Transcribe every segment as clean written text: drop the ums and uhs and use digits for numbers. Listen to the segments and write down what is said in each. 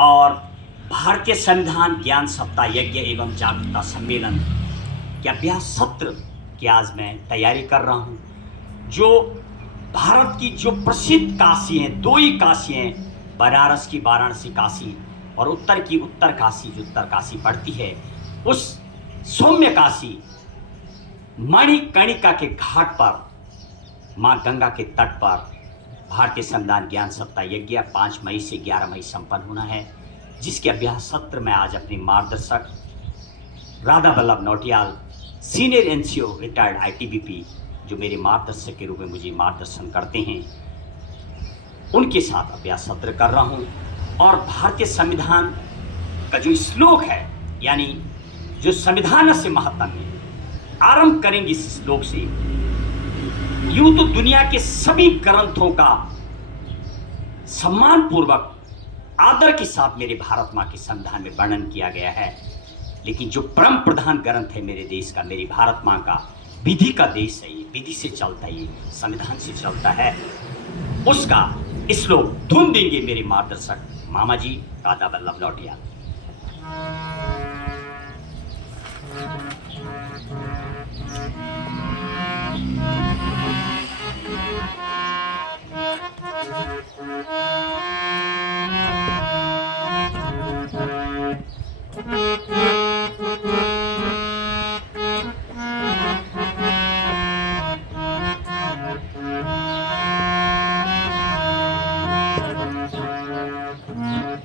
और भारतीय संविधान ज्ञान सप्ताह यज्ञ एवं जागरूकता सम्मेलन के अभ्यास सत्र की आज मैं तैयारी कर रहा हूँ। जो भारत की जो प्रसिद्ध काशी हैं, दो ही काशी हैं, बनारस की वाराणसी काशी और उत्तर की उत्तर काशी जो उत्तर काशी पड़ती है, उस सौम्य काशी मणिकर्णिका के घाट पर माँ गंगा के तट पर भारतीय संविधान ज्ञान सप्ताह यज्ञ 5 मई से 11 मई संपन्न होना है, जिसके अभ्यास सत्र में आज अपने मार्गदर्शक Radha Vallabh Nautiyal, senior NCO retired ITBP, जो मेरे मार्गदर्शक के रूप में मुझे मार्गदर्शन करते हैं, उनके साथ अभ्यास सत्र कर रहा हूँ। और भारतीय संविधान का जो श्लोक है, यानी जो संविधान से महत्तम है, आरंभ करेंगे इस श्लोक से। यूं तो दुनिया के सभी ग्रंथों का सम्मान पूर्वक आदर के साथ मेरे भारत माँ के संविधान में वर्णन किया गया है, लेकिन जो परम प्रधान ग्रंथ है मेरे देश का, मेरी भारत माँ का, विधि का देश है, ये विधि से चलता है, ये संविधान से चलता है, उसका श्लोक धुन देंगे मेरे मार्गदर्शक मामा जी राधा वल्लभ नौटियाल।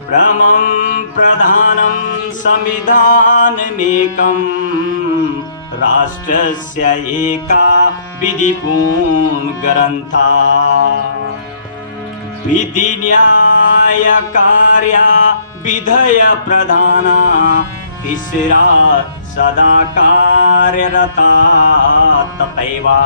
परमं प्रधानं संविधानमेकं राष्ट्रस्य एका विधिपूर्ण ग्रन्था विधि न्याय कार्या विधय प्रधाना तीसरा सदा कार्यरता तथैवा।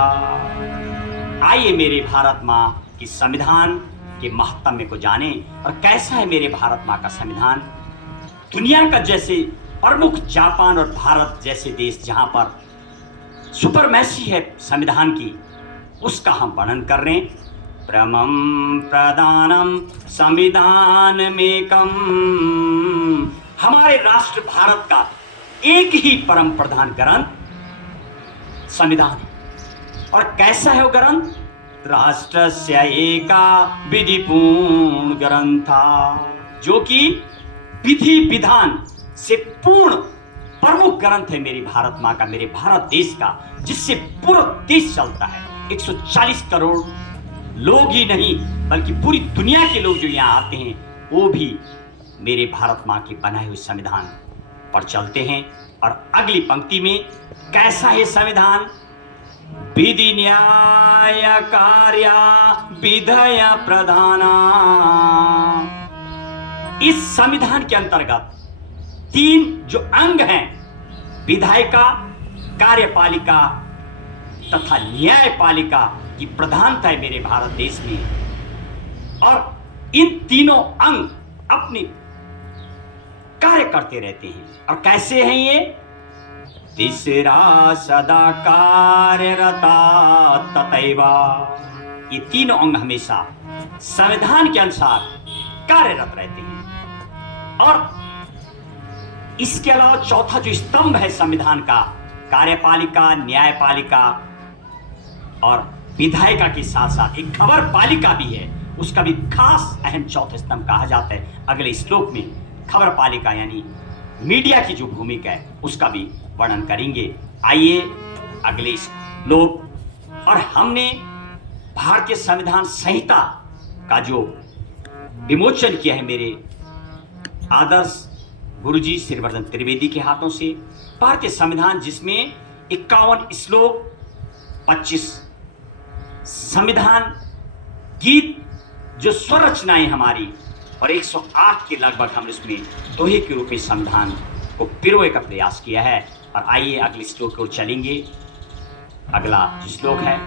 आइए मेरे भारत माँ की संविधान के महत्व को जाने और कैसा है मेरे भारत माँ का संविधान। दुनिया का जैसे प्रमुख जापान और भारत जैसे देश जहाँ पर सुपरमैसी है संविधान की, उसका हम वर्णन कर रहे हैं। परमं प्रधानम संविधानमेकं, हमारे राष्ट्र भारत का एक ही परम प्रधान ग्रंथ संविधान है। और कैसा है वो ग्रंथ? राष्ट्रस्य एका विधिपूर्ण ग्रंथा, जो कि विधि विधान से पूर्ण प्रमुख ग्रंथ है मेरी भारत माँ का, मेरे भारत देश का, जिससे पूरा देश चलता है। 140 करोड़ लोग ही नहीं बल्कि पूरी दुनिया के लोग जो यहाँ आते हैं, वो भी मेरे भारत माँ के बनाए हुए संविधान पर चलते हैं। और अगली पंक्ति में कैसा है संविधान? विधि न्याय कार्या विधय प्रधाना। इस संविधान के अंतर्गत 3 जो अंग हैं, विधायिका, कार्यपालिका तथा न्यायपालिका की प्रधानता है मेरे भारत देश में। और इन तीनों अंग अपने कार्य करते रहते हैं। और कैसे हैं ये? तीसरा सदा कार्यरता तथैवा। ये तीनों अंग हमेशा संविधान के अनुसार कार्यरत रहते हैं। और इसके अलावा चौथा जो स्तंभ है संविधान का, कार्यपालिका, न्यायपालिका और विधायिका के साथ साथ एक खबर पालिका भी है, उसका भी खास अहम चौथा स्तंभ कहा जाता है। अगले श्लोक में खबर पालिका यानी मीडिया की जो भूमिका है उसका भी वर्णन करेंगे। आइए अगले श्लोक। और हमने भारतीय संविधान संहिता का जो विमोचन किया है मेरे आदर्श गुरुजी श्रीवर्धन त्रिवेदी के हाथों से, भारतीय संविधान जिसमें 51 श्लोक, 25 संविधान गीत जो स्वर रचनाएं हमारी, और 108 के लगभग हमने उसमें दोहे के रूप में संविधान को पिरोए का प्रयास किया है। और आइए अगले श्लोक की ओर चलेंगे। अगला जो श्लोक है,